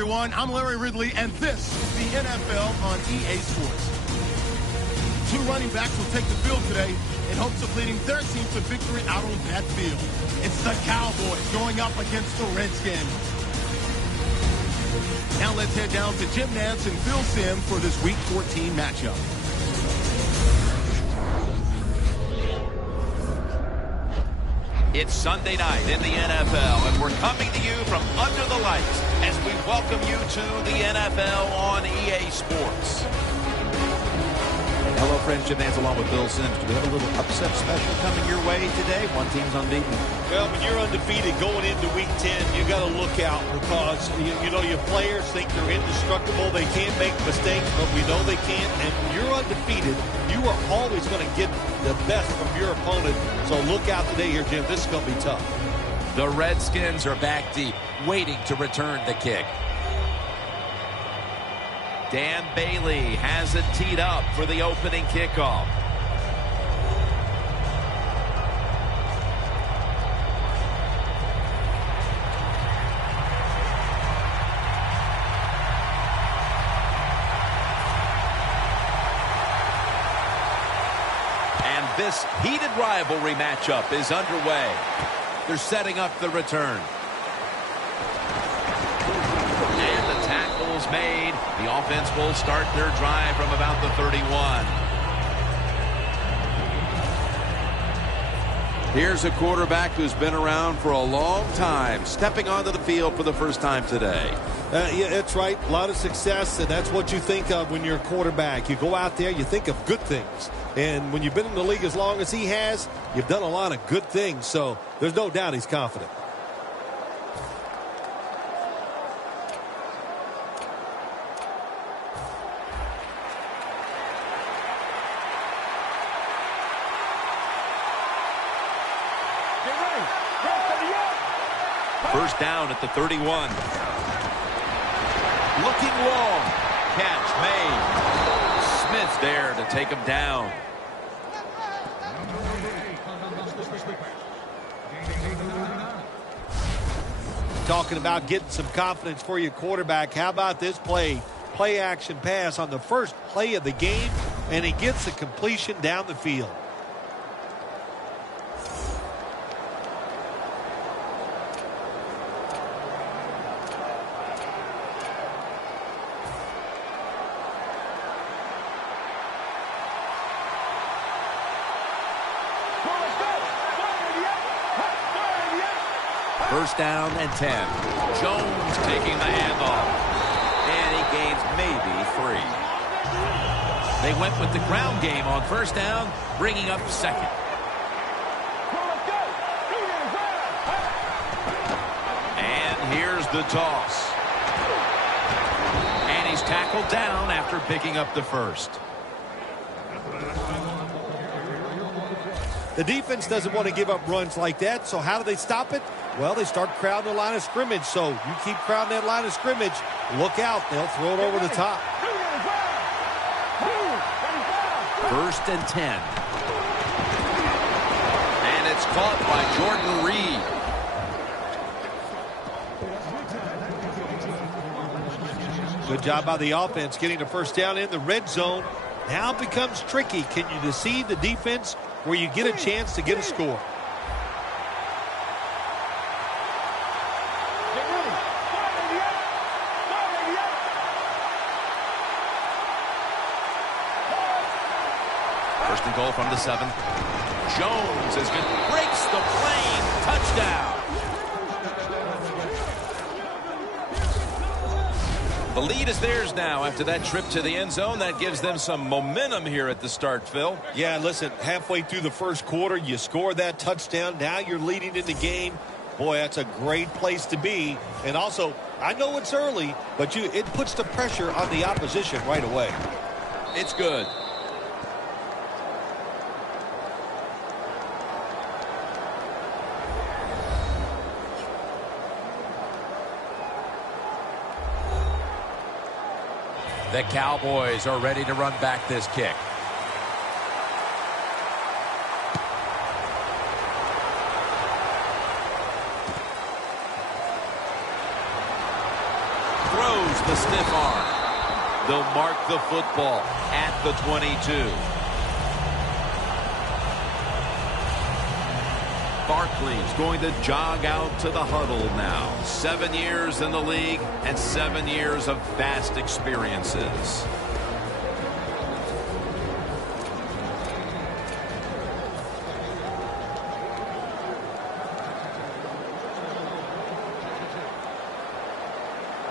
everyone. I'm Larry Ridley, and this is the NFL on EA Sports. Two running backs will take the field today in hopes of leading their team to victory out on that field. It's the Cowboys going up against the Redskins. Now let's head down to Jim Nantz and Phil Sim for this Week 14 matchup. It's Sunday night in the NFL, and we're coming to you from under the lights as we welcome you to the NFL on EA Sports. Hello, friends. Jim Nantz along with Bill Sims. Do we have a little upset special coming your way today? One team's unbeaten. Well, when you're undefeated going into Week 10, you got to look out because, you know, your players think they're indestructible. They can't make mistakes, but we know they can't. And when you're undefeated, you are always going to get the best from your opponent. So look out today here, Jim. This is going to be tough. The Redskins are back deep, waiting to return the kick. Dan Bailey has it teed up for the opening kickoff. And this heated rivalry matchup is underway. They're setting up the return. And the tackle's made. The offense will start their drive from about the 31. Here's a quarterback who's been around for a long time, stepping onto the field for the first time today. Yeah, that's right. A lot of success, and that's what you think of when you're a quarterback. You go out there, you think of good things. And when you've been in the league as long as he has, you've done a lot of good things. So there's no doubt he's confident. First down at the 31. Looking long. Catch made. Smith's there to take him down. Talking about getting some confidence for your quarterback. How about this play? Play action pass on the first play of the game, and he gets a completion down the field. First down and 10. Jones taking the handoff. And he gains maybe 3. They went with the ground game on first down, bringing up second. And here's the toss. And he's tackled down after picking up the first. The defense doesn't want to give up runs like that, so how do they stop it? Well, they start crowding the line of scrimmage, so you keep crowding that line of scrimmage, look out, they'll throw it over the top. First and 10. And it's caught by Jordan Reed. Good job by the offense getting the first down in the red zone. Now it becomes tricky. Can you deceive the defense where you get a chance to get a score? First and goal from the 7. Jones is good. Breaks the plane. Touchdown. The lead is theirs now after that trip to the end zone. That gives them some momentum here at the start, Phil. Yeah, listen, halfway through the first quarter, you score that touchdown. Now you're leading in the game. Boy, that's a great place to be. And also, I know it's early, but it puts the pressure on the opposition right away. It's good. The Cowboys are ready to run back this kick. Throws the stiff arm. They'll mark the football at the 22. Barkley's going to jog out to the huddle now. 7 years in the league and 7 years of vast experiences.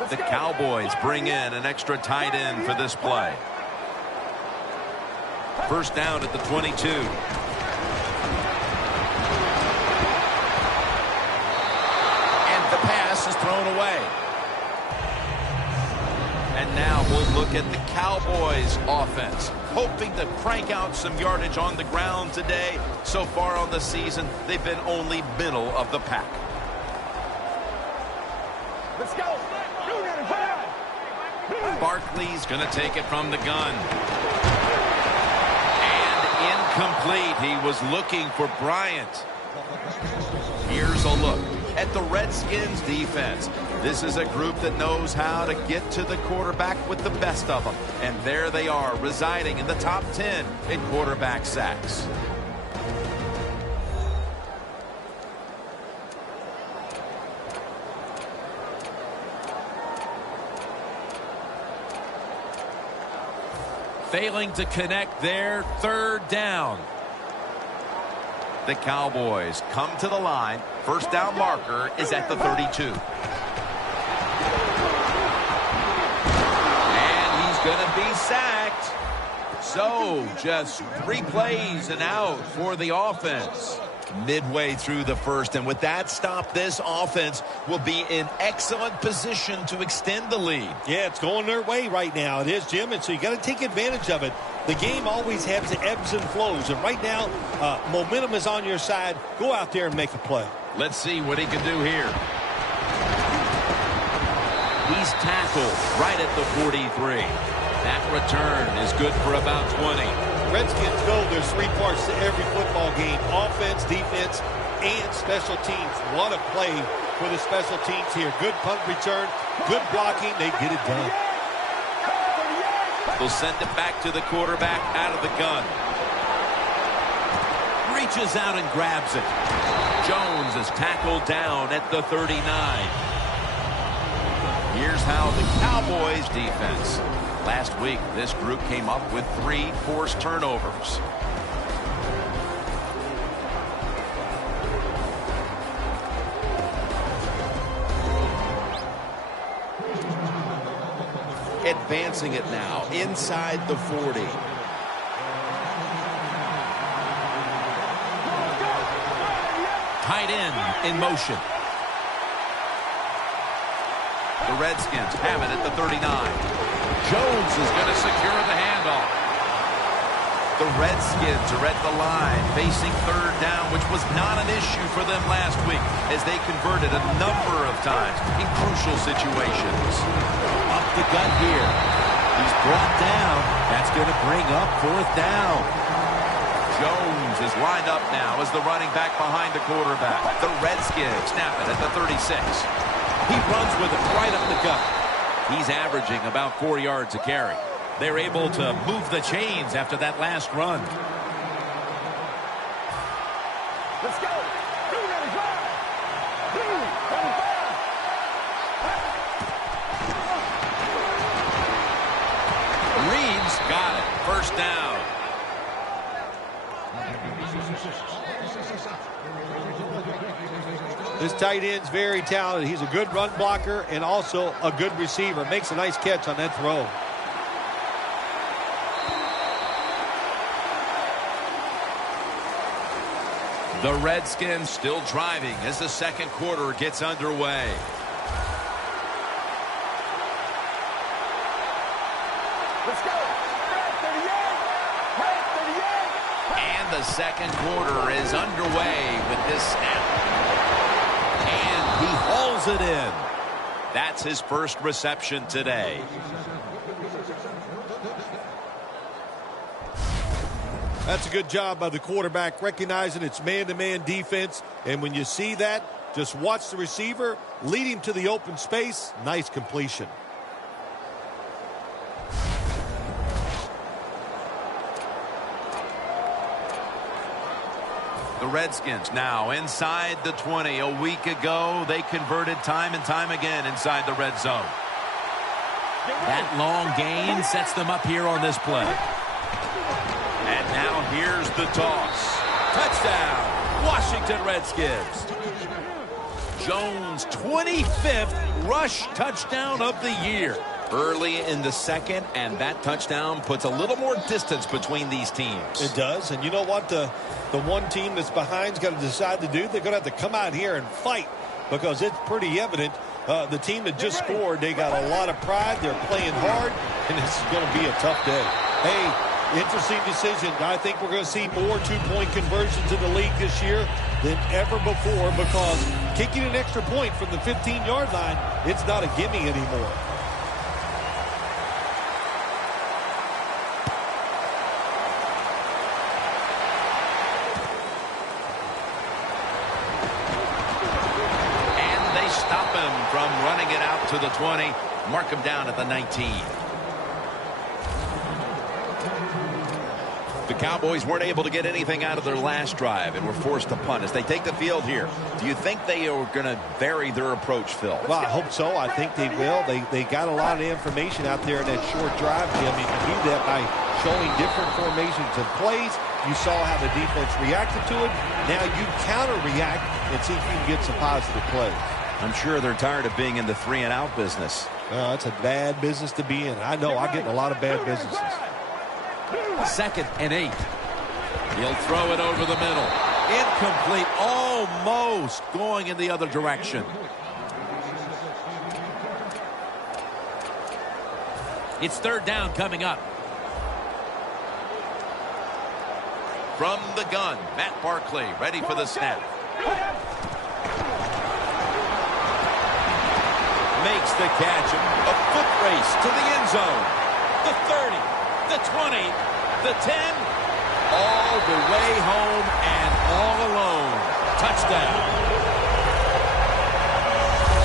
The Cowboys bring in an extra tight end for this play. First down at the 22. And the pass is thrown away. And now we'll look at the Cowboys offense, hoping to crank out some yardage on the ground today. So far on the season, they've been only middle of the pack. Let's go. Barkley's going to take it from the gun. And incomplete. He was looking for Bryant. Here's a look at the Redskins defense. This is a group that knows how to get to the quarterback with the best of them. And there they are, residing in the top 10 in quarterback sacks. Failing to connect there, third down. The Cowboys come to the line. First down marker is at the 32. And he's going to be sacked. So just 3 plays and out for the offense. Midway through the first, and with that stop, this offense will be in excellent position to extend the lead. Yeah, it's going their way right now. It is, Jim, and so you got to take advantage of it. The game always has ebbs and flows, and right now, momentum is on your side. Go out there and make a play. Let's see what he can do here. He's tackled right at the 43. That return is good for about 20. Redskins know there's 3 parts to every football game: offense, defense, and special teams. What a play for the special teams here. Good punt return, good blocking. They get it done. They'll send it back to the quarterback out of the gun. Reaches out and grabs it. Jones is tackled down at the 39. Here's how the Cowboys defense. Last week, this group came up with 3 forced turnovers. Advancing it now inside the 40. Tight end in motion. The Redskins have it at the 39. Jones is going to secure the handoff. The Redskins are at the line facing third down, which was not an issue for them last week as they converted a number of times in crucial situations. Up the gut here. He's brought down. That's going to bring up fourth down. Jones is lined up now as the running back behind the quarterback. The Redskins snap it at the 36. He runs with it right up the gut. He's averaging about 4 yards a carry. They're able to move the chains after that last run. Let's go. Reed's got it. First down. This tight end's very talented. He's a good run blocker and also a good receiver. Makes a nice catch on that throw. The Redskins still driving as the second quarter gets underway. Let's go. And the second quarter is underway with this snap. And he hauls it in. That's his first reception today. That's a good job by the quarterback, recognizing it's man-to-man defense. And when you see that, just watch the receiver, lead him to the open space. Nice completion. The Redskins now inside the 20. A week ago, they converted time and time again inside the red zone. That long gain sets them up here on this play. And now here's the toss. Touchdown, Washington Redskins. Jones' 25th rush touchdown of the year. Early in the second, and that touchdown puts a little more distance between these teams. It does, and you know what? The one team that's behind's got to decide to do. They're going to have to come out here and fight, because it's pretty evident. The team that just scored, they got a lot of pride. They're playing hard, and this is going to be a tough day. Hey, interesting decision. I think we're going to see more two-point conversions in the league this year than ever before, because kicking an extra point from the 15-yard line, it's not a gimme anymore. Stop him from running it out to the 20. Mark him down at the 19. The Cowboys weren't able to get anything out of their last drive and were forced to punt. As they take the field here, do you think they are going to vary their approach, Phil? Well, I hope so. I think they will. They got a lot of information out there in that short drive, Jim. You can do that by showing different formations and plays. You saw how the defense reacted to it. Now you counter-react and see if you can get some positive plays. I'm sure they're tired of being in the 3-and-out business. It's a bad business to be in. I know. I get in a lot of bad businesses. 2nd and 8. He'll throw it over the middle. Incomplete. Almost going in the other direction. It's 3rd down coming up. From the gun, Matt Barkley ready for the snap. Makes the catch. A foot race to the end zone. The 30, the 20, the 10. All the way home and all alone. Touchdown.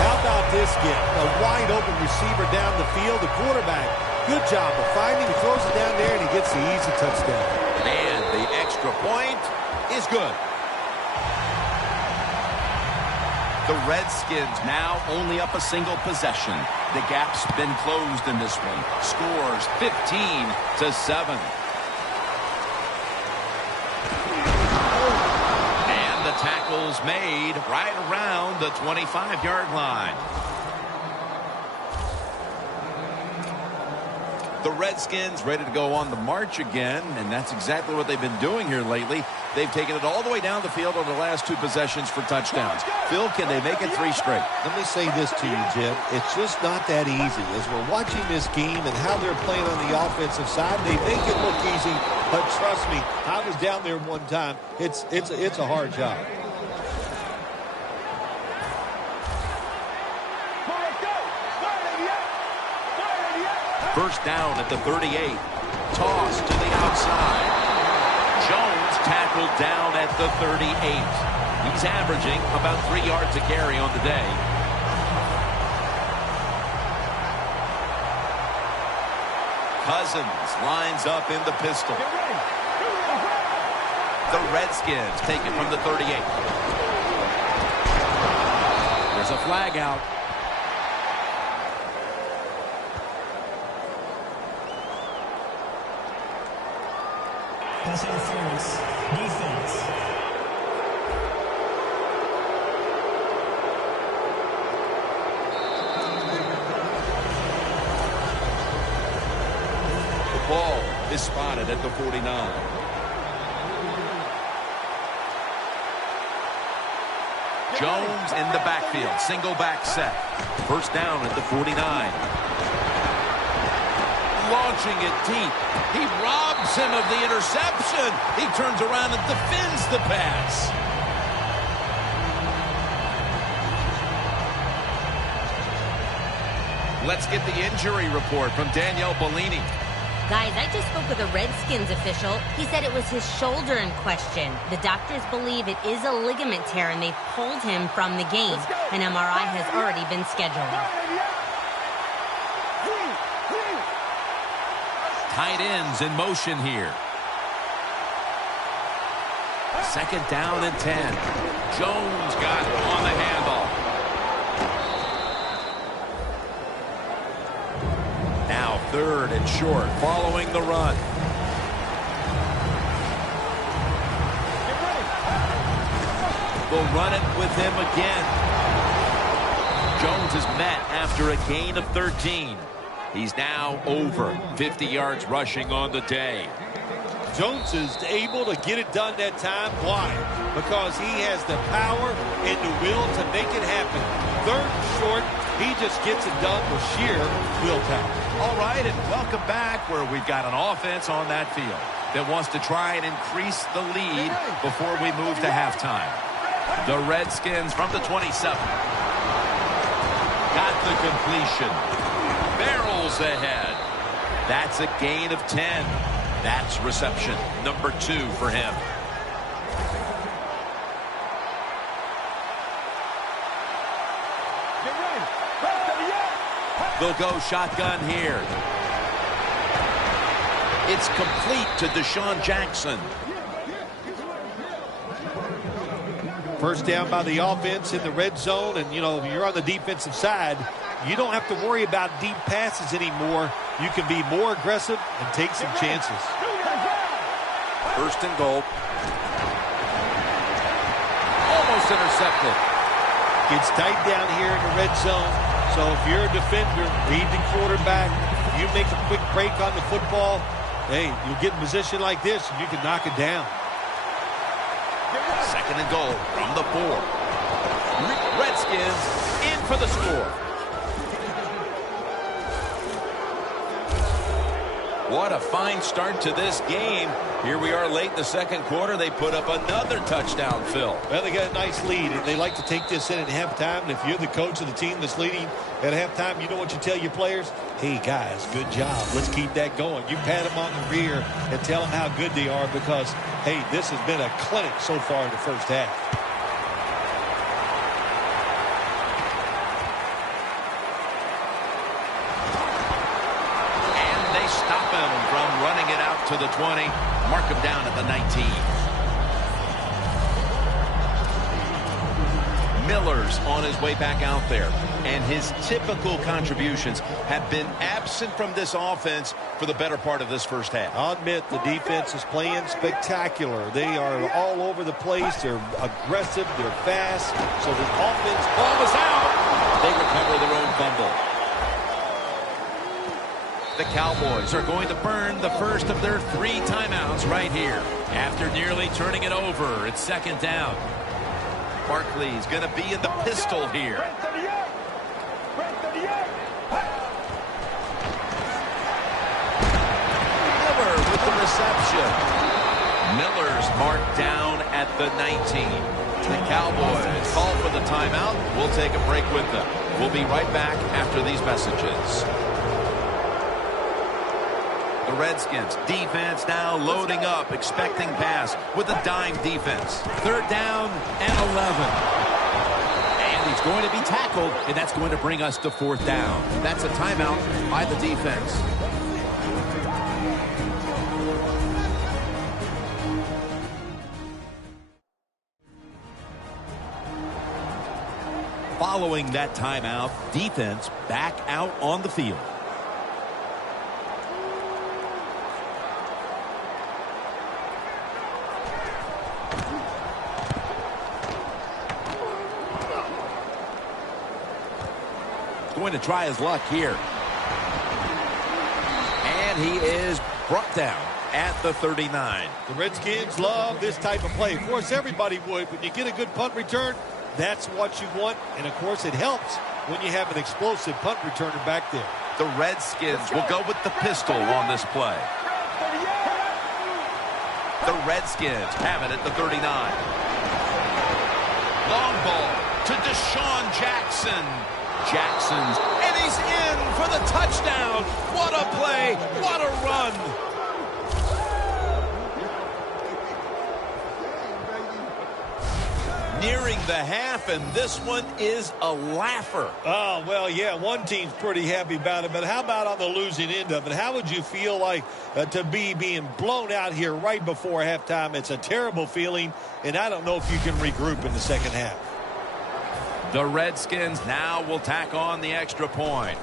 How about this get? A wide open receiver down the field. The quarterback, good job of finding. He throws it down there and he gets the easy touchdown. And the extra point is good. The Redskins now only up a single possession. The gap's been closed in this one. Scores 15-7. And the tackle's made right around the 25-yard line. The Redskins ready to go on the march again, and that's exactly what they've been doing here lately. They've taken it all the way down the field over the last 2 possessions for touchdowns. Phil, can they make it 3 straight? Let me say this to you, Jim. It's just not that easy. As we're watching this game and how they're playing on the offensive side, they make it look easy, but trust me, I was down there one time. It's a hard job. First down at the 38. Toss to the outside. Jones tackled down at the 38. He's averaging about 3 yards a carry on the day. Cousins lines up in the pistol. The Redskins take it from the 38. There's a flag out. Pass interference. Defense. The ball is spotted at the 49. Jones in the backfield. Single back set. First down at the 49. Launching it deep. He robs him of the interception. He turns around and defends the pass. Let's get the injury report from Danielle Bellini. Guys, I just spoke with a Redskins official. He said it was his shoulder in question. The doctors believe it is a ligament tear, and they pulled him from the game. An MRI has already been scheduled. Tight ends in motion here. Second down and 10. Jones got on the handoff. Now third and short following the run. They'll run it with him again. Jones is met after a gain of 13. He's now over 50 yards rushing on the day. Jones is able to get it done that time. Why? Because he has the power and the will to make it happen. Third and short, he just gets it done with sheer willpower. All right, and welcome back where we've got an offense on that field that wants to try and increase the lead before we move to halftime. The Redskins from the 27. Got the completion. Barrels ahead. That's a gain of 10. That's reception number 2 for him. They'll go shotgun here. It's complete to Deshaun Jackson. First down by the offense in the red zone, and, you know, you're on the defensive side. You don't have to worry about deep passes anymore. You can be more aggressive and take some chances. First and goal. Almost intercepted. Gets tight down here in the red zone. So if you're a defender, read the quarterback, you make a quick break on the football, hey, you'll get in a position like this and you can knock it down. Second and goal from the 4. Redskins in for the score. What a fine start to this game. Here we are late in the second quarter. They put up another touchdown, Phil. Well, they got a nice lead, and they like to take this in at halftime. And if you're the coach of the team that's leading at halftime, you know what you tell your players? Hey, guys, good job. Let's keep that going. You pat them on the rear and tell them how good they are because, hey, this has been a clinic so far in the first half. Running it out to the 20. Mark him down at the 19. Miller's on his way back out there. And his typical contributions have been absent from this offense for the better part of this first half. I'll admit the defense is playing spectacular. They are all over the place. They're aggressive. They're fast. So the offense ball is out. They recover their own fumble. The Cowboys are going to burn the first of their 3 timeouts right here. After nearly turning it over, it's second down. Barkley's going to be in the pistol here. Miller with the reception. Miller's marked down at the 19. The Cowboys call for the timeout. We'll take a break with them. We'll be right back after these messages. The Redskins defense now loading up, expecting pass with a dime defense. Third down and 11. And he's going to be tackled, and that's going to bring us to fourth down. That's a timeout by the defense. Following that timeout, defense back out on the field. Going to try his luck here. And he is brought down at the 39. The Redskins love this type of play. Of course, everybody would. When you get a good punt return, that's what you want. And, of course, it helps when you have an explosive punt returner back there. The Redskins will go with the pistol on this play. The Redskins have it at the 39. Long ball to Deshaun Jackson. Jackson's, and he's in for the touchdown. What a play. What a run. nearing the half, and this one is a laugher. Oh, well, yeah, one team's pretty happy about it, but how about on the losing end of it? How would you feel like to be being blown out here right before halftime? It's a terrible feeling, and I don't know if you can regroup in the second half. The Redskins now will tack on the extra point.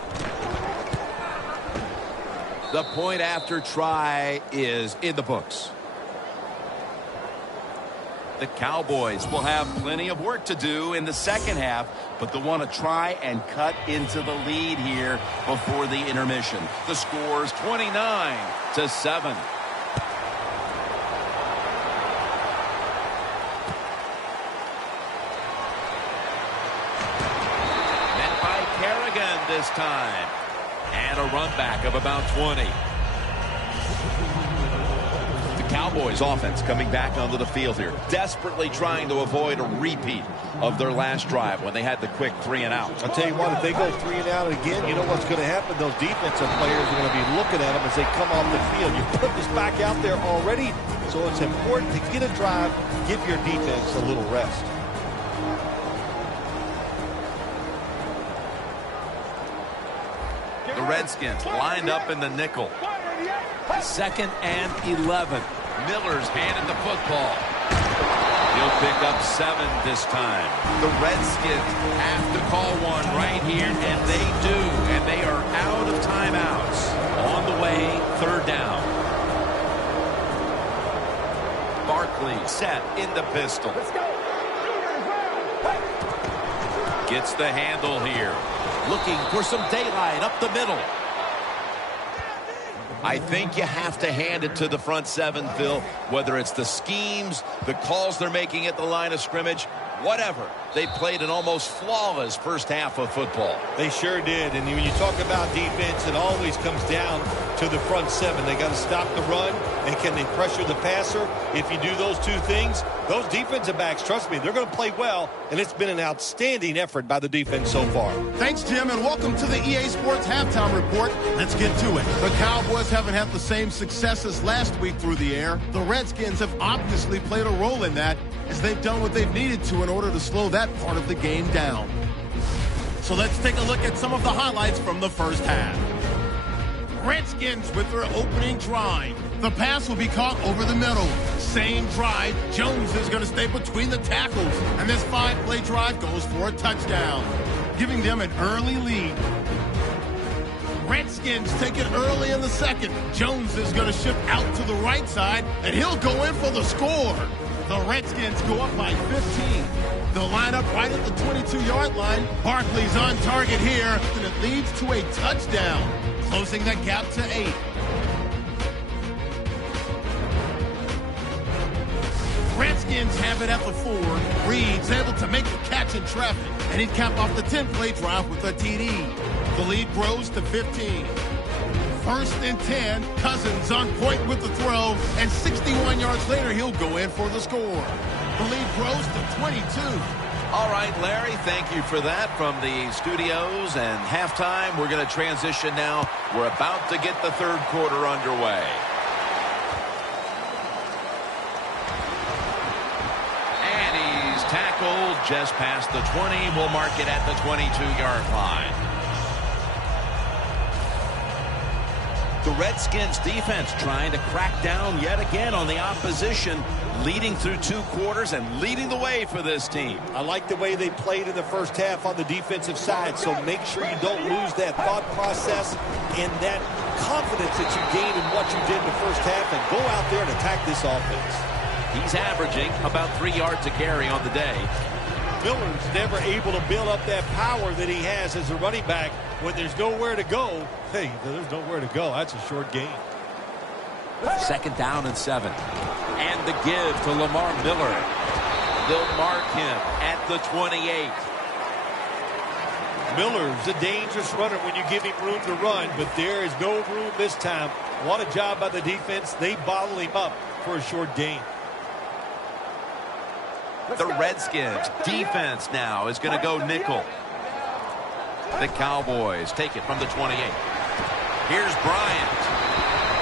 The point after try is in the books. The Cowboys will have plenty of work to do in the second half, but they'll want to try and cut into the lead here before the intermission. The score's 29-7. Met by Kerrigan this time. And a run back of about 20. The Cowboys offense coming back onto the field here, desperately trying to avoid a repeat of their last drive when they had the quick 3-and-out. I'll tell you what, if they go 3-and-out again, you know what's going to happen? Those defensive players are going to be looking at them as they come off the field. You put this back out there already, so it's important to get a drive, give your defense a little rest. The Redskins lined up in the nickel. 2nd and 11. Miller's handed the football. He'll pick up 7 this time. The Redskins have to call one right here, and they do. And they are out of timeouts. On the way, 3rd down. Barkley set in the pistol. Let's go. Gets the handle here. Looking for some daylight up the middle. I think you have to hand it to the front 7, Phil, whether it's the schemes, the calls they're making at the line of scrimmage, whatever. They played an almost flawless first half of football. They sure did. And when you talk about defense, it always comes down to the front 7. They got to stop the run, and can they pressure the passer? If you do those two things, those defensive backs, trust me, they're going to play well, and it's been an outstanding effort by the defense so far. Thanks, Jim, and welcome to the EA Sports Halftime Report. Let's get to it. The Cowboys haven't had the same success as last week through the air. The Redskins have obviously played a role in that, as they've done what they've needed to in order to slow that part of the game down. So let's take a look at some of the highlights from the first half. Redskins with their opening drive. The pass will be caught over the middle. Same drive. Jones is going to stay between the tackles. And this 5-play drive goes for a touchdown, giving them an early lead. Redskins take it early in the second. Jones is going to shift out to the right side, and he'll go in for the score. The Redskins go up by 15. They'll line up right at the 22-yard line. Barkley's on target here, and it leads to a touchdown, closing the gap to 8. Redskins have it at the 4. Reed's able to make the catch in traffic, and he'd cap off the 10-play drive with a TD. The lead grows to 15. 1st and 10. Cousins on point with the throw, and 61 yards later, he'll go in for the score. The lead grows to 22. All right, Larry, thank you for that from the studios. And halftime, we're going to transition now. We're about to get the 3rd quarter underway. And he's tackled just past the 20. We'll mark it at the 22-yard line. The Redskins defense trying to crack down yet again on the opposition, leading through 2 quarters and leading the way for this team. I like the way they played in the first half on the defensive side, so make sure you don't lose that thought process and that confidence that you gained in what you did in the first half, and go out there and attack this offense. He's averaging about 3 yards a carry on the day. Miller's never able to build up that power that he has as a running back. When there's nowhere to go, hey, there's nowhere to go. That's a short gain. 2nd down and 7. And the give to Lamar Miller. They'll mark him at the 28. Miller's a dangerous runner when you give him room to run, but there is no room this time. What a job by the defense. They bottle him up for a short gain. The Redskins defense now is going to go nickel. The Cowboys take it from the 28. Here's Bryant.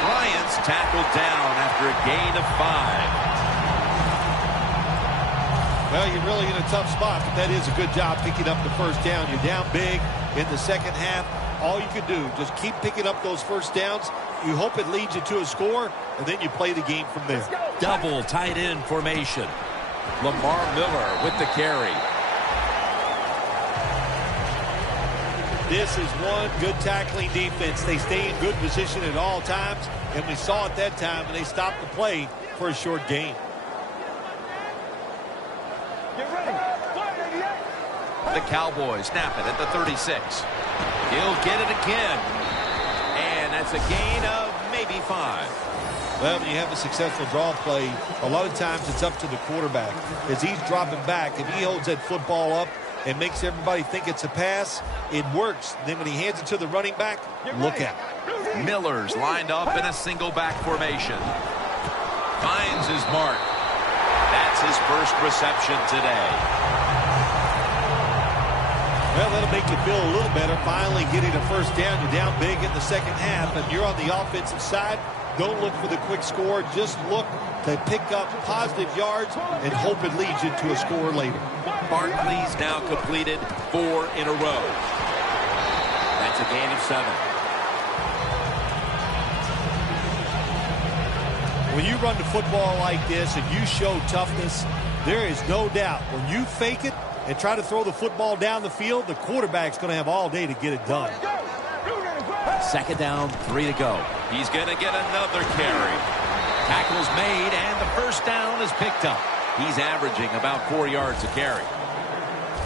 Bryant's tackled down after a gain of 5. Well, you're really in a tough spot, but that is a good job picking up the first down. You're down big in the second half. All you can do, just keep picking up those first downs. You hope it leads you to a score, and then you play the game from there. Double tight end formation. Lamar Miller with the carry. This is one good tackling defense. They stay in good position at all times, and we saw it that time, and they stopped the play for a short gain. Get ready. The Cowboys snap it at the 36. He'll get it again. And that's a gain of maybe 5. Well, when you have a successful draw play, a lot of times it's up to the quarterback. As he's dropping back, if he holds that football up and makes everybody think it's a pass, it works. Then when he hands it to the running back, look out. Miller's lined up in a single back formation. Finds his mark. That's his first reception today. Well, that'll make you feel a little better. Finally getting a first down. You're down big in the second half, and you're on the offensive side. Don't look for the quick score. Just look to pick up positive yards and hope it leads you to a score later. Barkley's now completed 4 in a row. That's a gain of 7. When you run the football like this and you show toughness, there is no doubt when you fake it and try to throw the football down the field, the quarterback's going to have all day to get it done. Second down, 3 to go. He's going to get another carry. Tackle's made, and the first down is picked up. He's averaging about 4 yards a carry.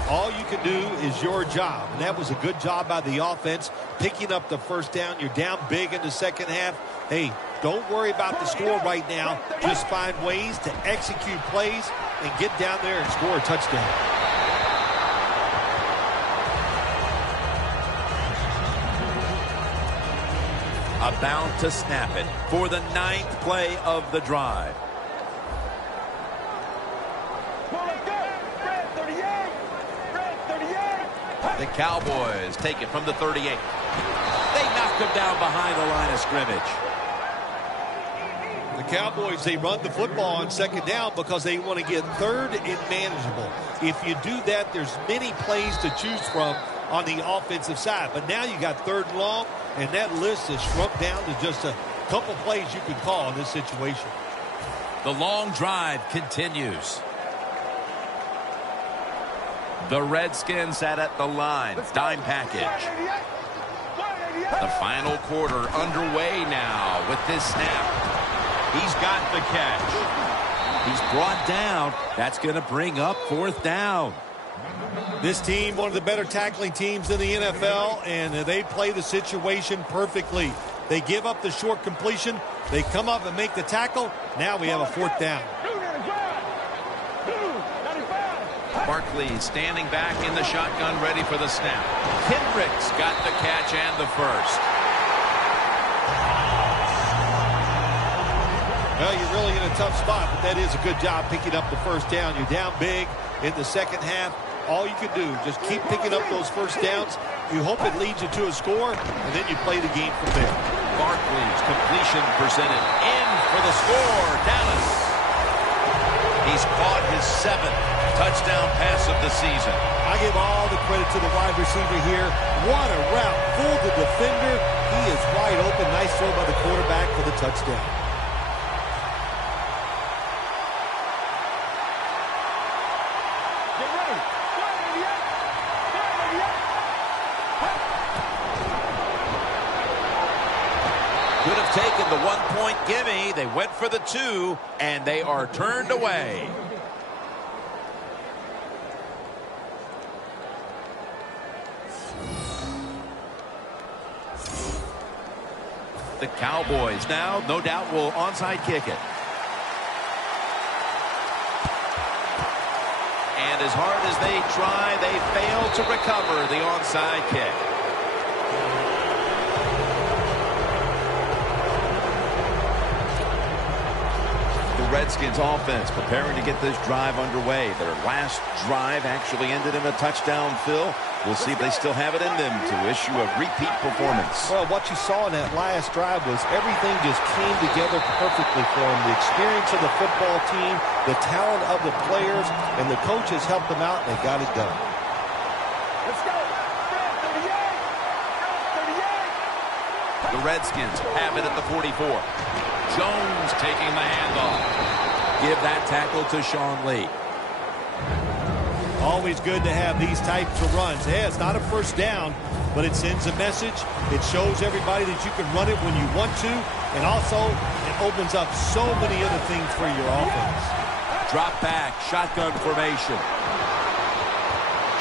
All you can do is your job, and that was a good job by the offense, picking up the first down. You're down big in the second half. Hey, don't worry about the score right now. Just find ways to execute plays and get down there and score a touchdown. About to snap it for the 9th play of the drive. The Cowboys take it from the 38. They knocked him down behind the line of scrimmage. The Cowboys, they run the football on second down because they want to get third and manageable. If you do that, there's many plays to choose from on the offensive side. But now you got third and long, and that list is shrunk down to just a couple plays you can call in this situation. The long drive continues. The Redskins sat at the line. Dime package. The final quarter underway now with this snap. He's got the catch. He's brought down. That's going to bring up 4th down. This team, one of the better tackling teams in the NFL, and they play the situation perfectly. They give up the short completion. They come up and make the tackle. Now we have a 4th down. Barkley standing back in the shotgun, ready for the snap. Kendricks got the catch and the first. Well, you're really in a tough spot, but that is a good job picking up the first down. You're down big in the second half. All you can do, just keep picking up those first downs. You hope it leads you to a score, and then you play the game from there. Barkley's completion percentage in for the score. Dallas. He's caught his 7th touchdown pass of the season. I give all the credit to the wide receiver here. What a route. Fooled the defender. He is wide open. Nice throw by the quarterback for the touchdown. Could have taken the 1-point gimme. They went for the 2, and they are turned away. The Cowboys now, no doubt, will onside kick it. And as hard as they try, they fail to recover the onside kick. Redskins offense preparing to get this drive underway. Their last drive actually ended in a touchdown, Phil. We'll see if they still have it in them to issue a repeat performance. Well, what you saw in that last drive was everything just came together perfectly for them. The experience of the football team, the talent of the players, and the coaches helped them out, and they got it done. Let's go. 38. The Redskins have it at the 44. Jones taking the handoff. Give that tackle to Sean Lee. Always good to have these types of runs. Yeah, it's not a first down, but it sends a message. It shows everybody that you can run it when you want to, and also it opens up so many other things for your offense. Drop back, shotgun formation.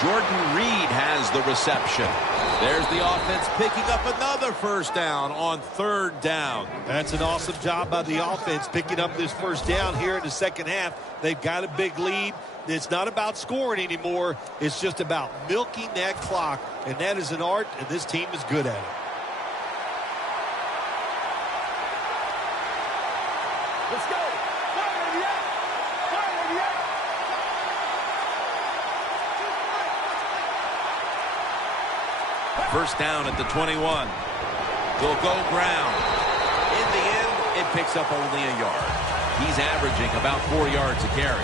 Jordan Reed has the reception. There's the offense picking up another first down on third down. That's an awesome job by the offense picking up this first down here in the second half. They've got a big lead. It's not about scoring anymore. It's just about milking that clock, and that is an art, and this team is good at it. Let's go. 188. First down at the 21. They'll go ground. In the end, it picks up only a yard. He's averaging about 4 yards a carry.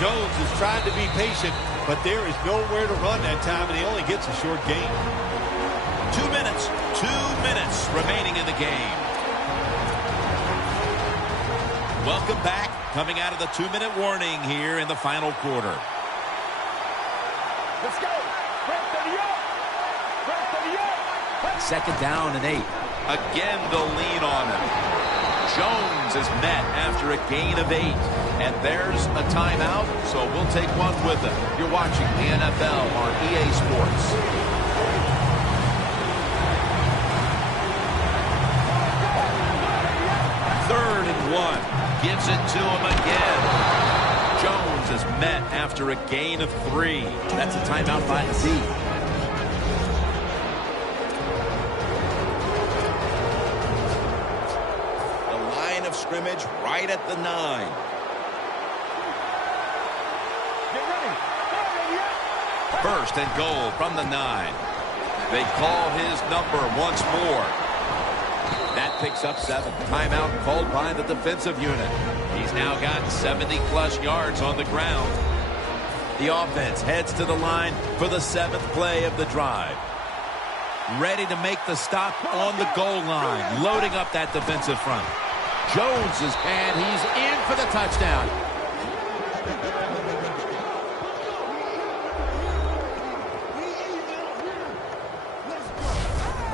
Jones is trying to be patient, but there is nowhere to run that time, and he only gets a short gain. 2 minutes remaining in the game. Welcome back. Coming out of the 2-minute warning here in the final quarter. Let's go. 38. Second down and 8. Again, they'll lean on him. Jones is met after a gain of 8. And there's a timeout, so we'll take one with him. You're watching the NFL on EA Sports. Third and 1. Gives it to him again. Jones is met after a gain of 3. That's a timeout by the D. Scrimmage right at the 9. First and goal from the 9. They call his number once more. That picks up 7. Timeout called by the defensive unit. He's now got 70-plus yards on the ground. The offense heads to the line for the 7th play of the drive. Ready to make the stop on the goal line, loading up that defensive front. Jones is, and he's in for the touchdown.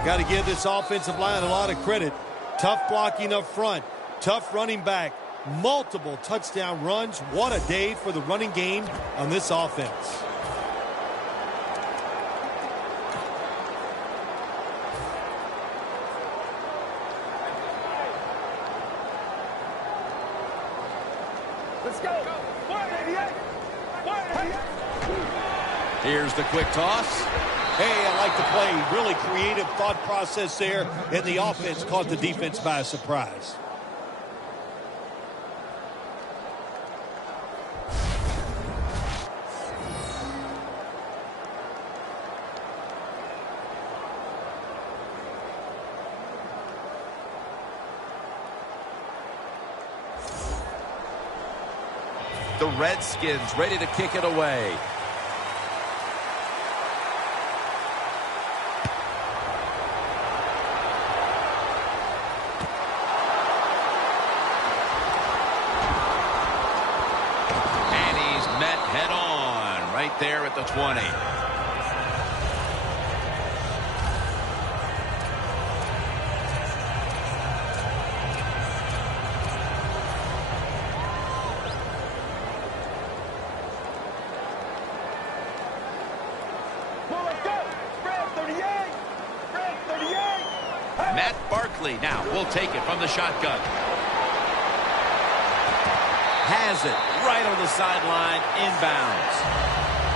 Got to give this offensive line a lot of credit. Tough blocking up front, tough running back, multiple touchdown runs. What a day for the running game on this offense. Let's go. 188. Here's the quick toss. Hey, I like the play. Really creative thought process there, and the offense caught the defense by surprise. The Redskins ready to kick it away. And he's met head on right there at the 20. Now we'll take it from the shotgun. Has it right on the sideline, inbounds.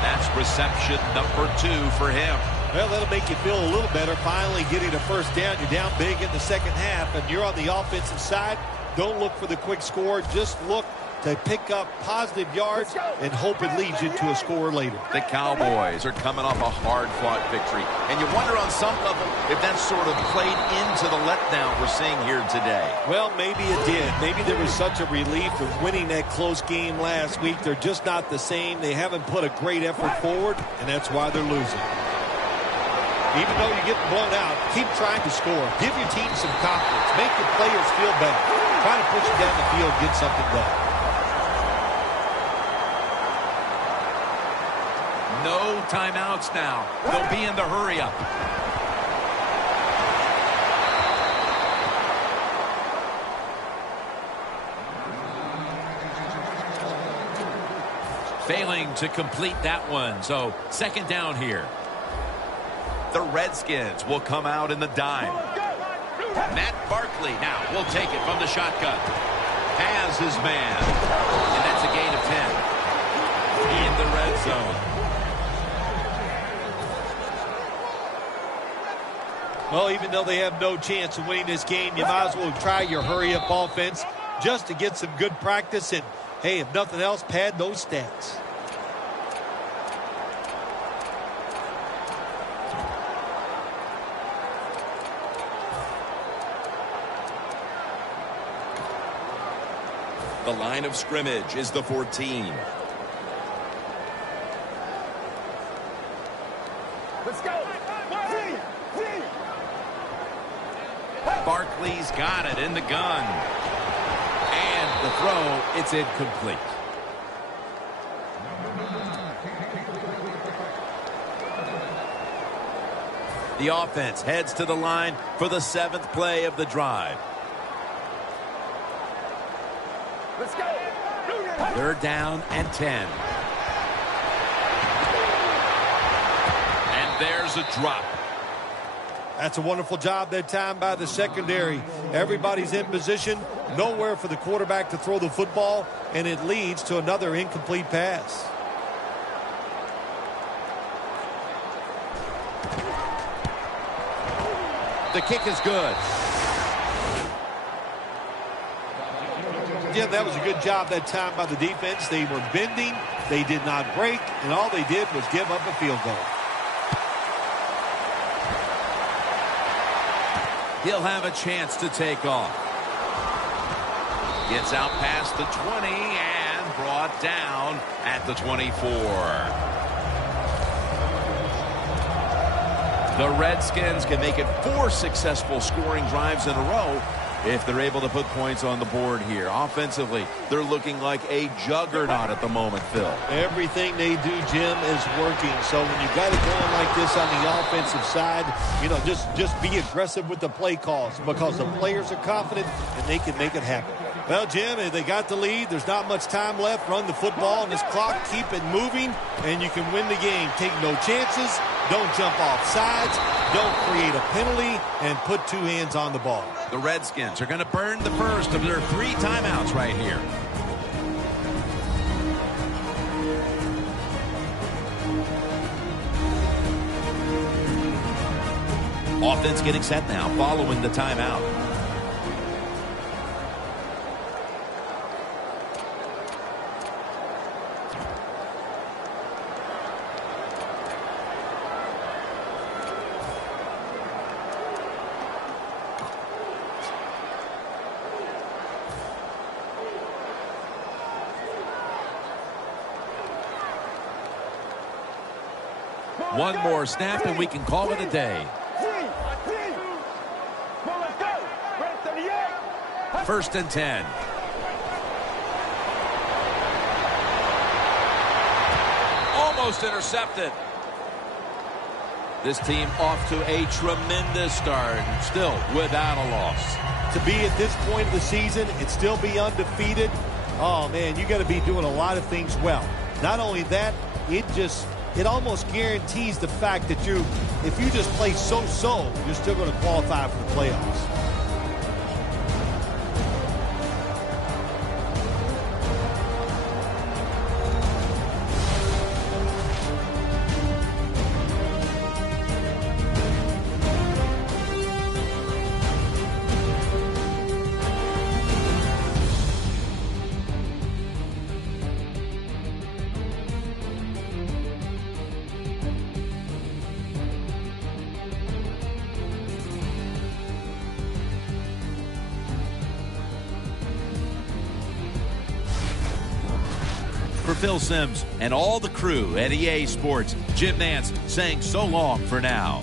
That's reception number 2 for him. Well, that'll make you feel a little better finally getting a first down. You're down big in the second half, and you're on the offensive side. Don't look for the quick score. Just look to pick up positive yards and hope it leads you to a score later. The Cowboys are coming off a hard-fought victory, and you wonder on some level if that sort of played into the letdown we're seeing here today. Well, maybe it did. Maybe there was such a relief of winning that close game last week. They're just not the same. They haven't put a great effort forward, and that's why they're losing. Even though you're getting blown out, keep trying to score. Give your team some confidence. Make your players feel better. Try to push them down the field and get something done. No timeouts now. They'll be in the hurry-up. Failing to complete that one, so second down here. The Redskins will come out in the dime. Matt Barkley now will take it from the shotgun. Has his man. And that's a gain of 10. In the red zone. Well, even though they have no chance of winning this game, you might as well try your hurry-up offense just to get some good practice. And, hey, if nothing else, pad those stats. The line of scrimmage is the 14. Let's go. Barkley's got it in the gun. And the throw, it's incomplete. The offense heads to the line for the 7th play of the drive. Let's go. 3rd down and 10. And there's a drop. That's a wonderful job that time by the secondary. Everybody's in position, nowhere for the quarterback to throw the football, and it leads to another incomplete pass. The kick is good. Yeah, that was a good job that time by the defense. They were bending, they did not break, and all they did was give up a field goal. He'll have a chance to take off. Gets out past the 20 and brought down at the 24. The Redskins can make it 4 successful scoring drives in a row if they're able to put points on the board here. Offensively, they're looking like a juggernaut at the moment, Phil. Everything they do, Jim, is working. So when you got it going like this on the offensive side, you know, just be aggressive with the play calls because the players are confident and they can make it happen. Well, Jim, if they got the lead, there's not much time left. Run the football on this clock, keep it moving, and you can win the game. Take no chances, don't jump off sides, don't create a penalty, and put 2 hands on the ball. The Redskins are going to burn the first of their 3 timeouts right here. Offense getting set now following the timeout. One more snap and we can call it a day. 1st and 10. Almost intercepted. This team off to a tremendous start, still without a loss. To be at this point of the season and still be undefeated, oh man, you got to be doing a lot of things well. Not only that, it almost guarantees the fact that if you just play so-so, you're still going to qualify for the playoffs. For Phil Simms and all the crew at EA Sports, Jim Nantz saying so long for now.